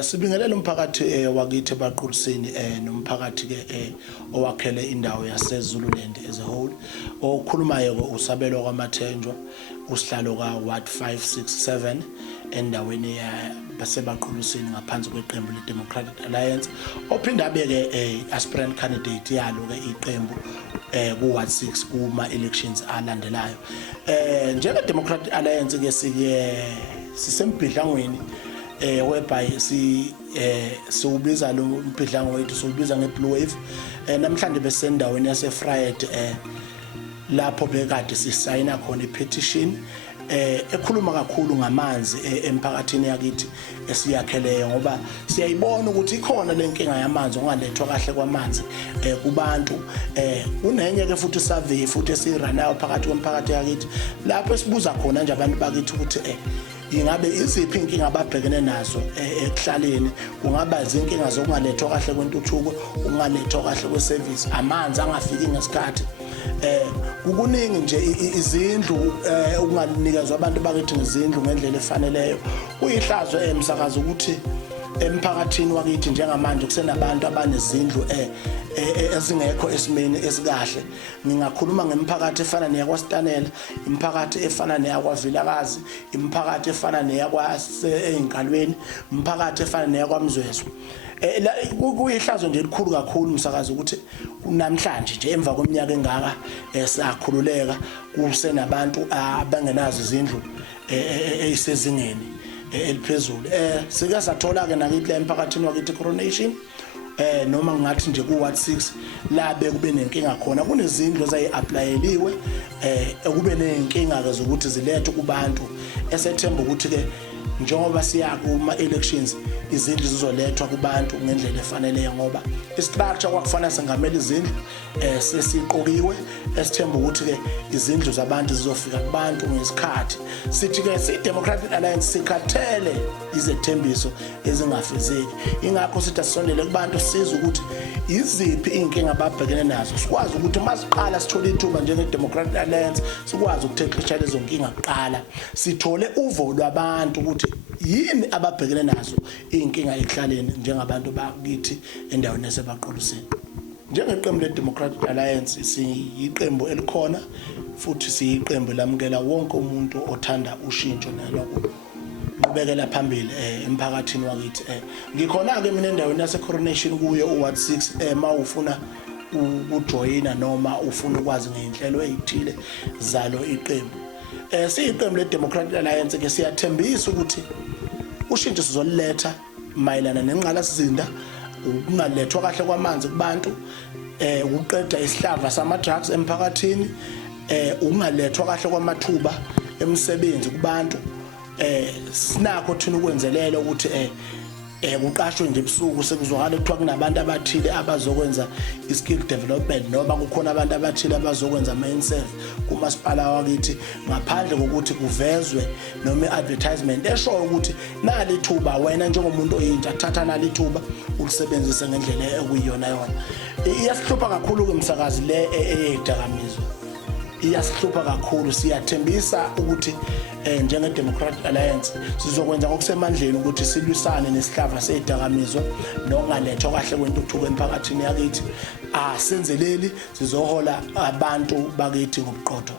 Sibingelela umphakathi wakithi eBaqulisini nomphakathi ke owakhele indawo yaseZululand as a whole. Okhulumayo usabelo kwaMathenjwa usihlalo ka Ward 567 endaweni yaseBaqulisini ngaphansi kweqembu leDemocratic Alliance. Ophinda abeke aspirant candidate yalo ke iqembu ku Ward 6 kuma elections alandelayo. Njenge Democratic Alliance ke sisembhidlangweni whereby siubiza lo mpidlango wethu siubiza ngeBlue Wave. Namhlanje besendaweni yaseFried lapho bekade sisayina khona ipetition ekhuluma kakhulu ngamanzi emphakathini yakithi esiyakheleyo, ngoba siyayibona ukuthi ikhona lenkinga yamanzi ongalethwa kahle kwamanzi kubantu. Kunenye ke futhi survey futhi esiranayo phakathi komphakathi yakithi lapho esibuza khona nje abantu bakithi ukuthi ingabe iziphi inkinga ababhekene nazo ekuhlaleni. Kungaba izinkinga zokungalethwa kahle kwentuthuko, ukungalethwa kahle kweservice, amanzi angafiki ngesikhathi, kukuningi nje izindlu ukunganikezwa abantu bakithi ngezindlu ngendlela efaneleyo. Kuyihlazo emsakazo ukuthi emphakathini wakithi njengamanje kusenabantu abanezindlu ezingekho esimeni esikahle. Ngingakhuluma ngemiphakathi efana neyakwaStanela, imiphakathi efana neyakwaVilakazi, imiphakathi efana neyakwaseyinkalweni, imiphakathi efana neyakwamzwezwe. Kuyihlazo nje elikhulu kakhulu umsakazo ukuthi namhlanje nje emva kweminyaka engaka sakhululeka kusenabantu abangenazo izindlu ezisezingeni eliphezulu. Sike sathola ke nakithi emphakathini wakithi Coronation noma ngathi nje ku Ward 6 labe kube nenkinga khona, kunezindlu ezayi-applyeliwe kube nenkinga ke zokuthi zilethwe kubantu. Esethemba ukuthi ke njengoba siya kuma elections izindlu zizolethwa kubantu ngendlela efanele, ngoba istructure kwakufanele sengamela izindlu sesiqokiwe. Esithemba ukuthi ke izindlu zabantu zizofika kubantu ngesikhathi. Sithi ke si-Democratic Alliance sikhathele izethembiso ezingafezeki, ingakho sithi asisondele kubantu siza ukuthi iziphi inkinga ababhekene nazo, sikwazi ukuthi masiqala sithole ithuba njenge-Democratic Alliance sikwazi ukuthexesha lezo nkinga kuqala, sithole uvo lwabantu ukuthi yini ababhekene nazo inkinga ekuhlaleni njengabantu bakithi endaweni yaseBaqulisini. Njengeqembu leDemocratic Alliance siyiqembu elikhona futhi siyiqembu lamukela wonke umuntu othanda ushintsho nalokubekela phambili emphakathini wakithi. Ngikhona ke mina endaweni yaseCoronation kuyo uWard 6 mawufuna ukujoyina noma ufuna ukwazi ngeinhlelo ezithile zalo iqembu. Siyiqembu leDemocratic Alliance ke siyathembisa ukuthi ushintsho sizoliletha mayelana nenqalasizinda, ukungalethwa kahle kwamanzi kubantu, ukuqeda isihlava sama-drugs emphakathini, ukungalethwa kahle kwamathuba emisebenzi kubantu. Sinakho thina ukwenzelela ukuthi kuqashwe nje ebusuku sekuzwakala kuthiwa kunabantu abathile abazokwenza i-skill development noma kukhona abantu abathile abazokwenza ama-inserve kumasipala wakithi, ngaphandle kokuthi kuvezwe noma i-advertisement eshoyo ukuthi nali ithuba wena njengomuntu oyintsha thatha nali ithuba ulisebenzise ngendlela ekuyiyona yona. Iyasihlupha kakhulu-ke umsakazi le eyedakamizwa, iyasihlupha kakhulu. Siyathembisa ukuthi njenge-Democratic Alliance sizokwenza ngokusemandleni ukuthi silwisane nesihlava seyidakamizwa nokungalethwa kahle kwentuthuko emphakathini yakithi. Asenzeleli sizohola abantu bakithi ngobuqotho.